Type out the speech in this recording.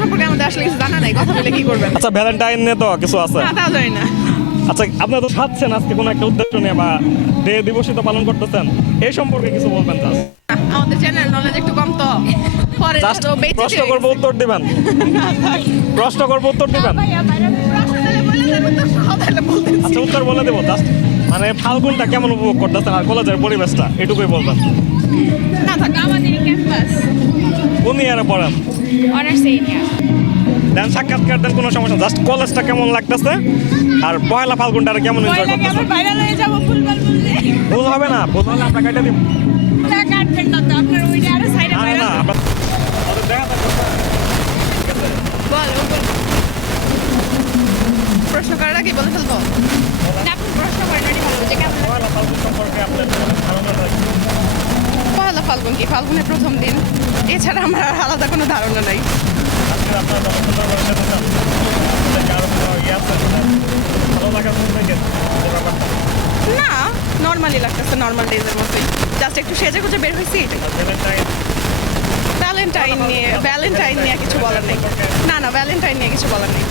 সম্পর্কে আমাদের আসলে কিছু জানা নাই কথা বলে কি করবেন? আচ্ছা ভ্যালেন্টাইন নিয়ে তো কিছু আছে। না তাও জানি না। আচ্ছা আপনারা তো আজকে কোনো একটা উদ্দেশ্য নিয়ে বা ডে দিবসই তো পালন করতেছেন। এই সম্পর্কে কিছু বলবেন জাস্ট আমাদের জেনারেল নলেজ একটু কম তো। পরে তো প্রশ্ন করব উত্তর দিবেন। প্রশ্ন করব উত্তর দিবেন। আচ্ছা উত্তর বলে দেবো জাস্ট মানে ফাল্গুনটা কেমন উপভোগ করতেছেন আর কলেজের পরিবেশটা এটুকুই বলবেন। না থাক আমাদের ক্যাম্পাস কোন ইয়ারে পড়েন? অনার্স এরিয়া দেন সাক্ষাৎকার দেন কোনো সমস্যা জাস্ট কলেজটা কেমন লাগতেছে? আর পয়লা ফাল্গুনটা কেমন এনজয় বললে ভুল হবে না ভুল হলে আমরা কেটে দিব। কাটবেন না তো আপনার ওইটা আরও সাইডে না না, না আমরা দেখা থাকবে। বল বল। প্রশ্ন করার আগে বলে ফেলব না আপনি প্রশ্ন করেন ওইটা ভালো যে কেমন পয়লা ফাল্গুন সম্পর্কে আপনার কোনো ধারণা থাকে? পহেলা ফাল্গুন কি? ফাল্গুনের প্রথম দিন। এছাড়া আমার আর আলাদা কোনো ধারণা নাই। ইয়ে। না নর্মালি লাগতেছে নর্মাল ডেজের মতোই জাস্ট একটু সেজে গুজে বের হয়েছি। ভ্যালেন্টাইন নিয়ে ভ্যালেন্টাইন নিয়ে কিছু বলার নেই। না না ভ্যালেন্টাইন নিয়ে কিছু বলার নেই।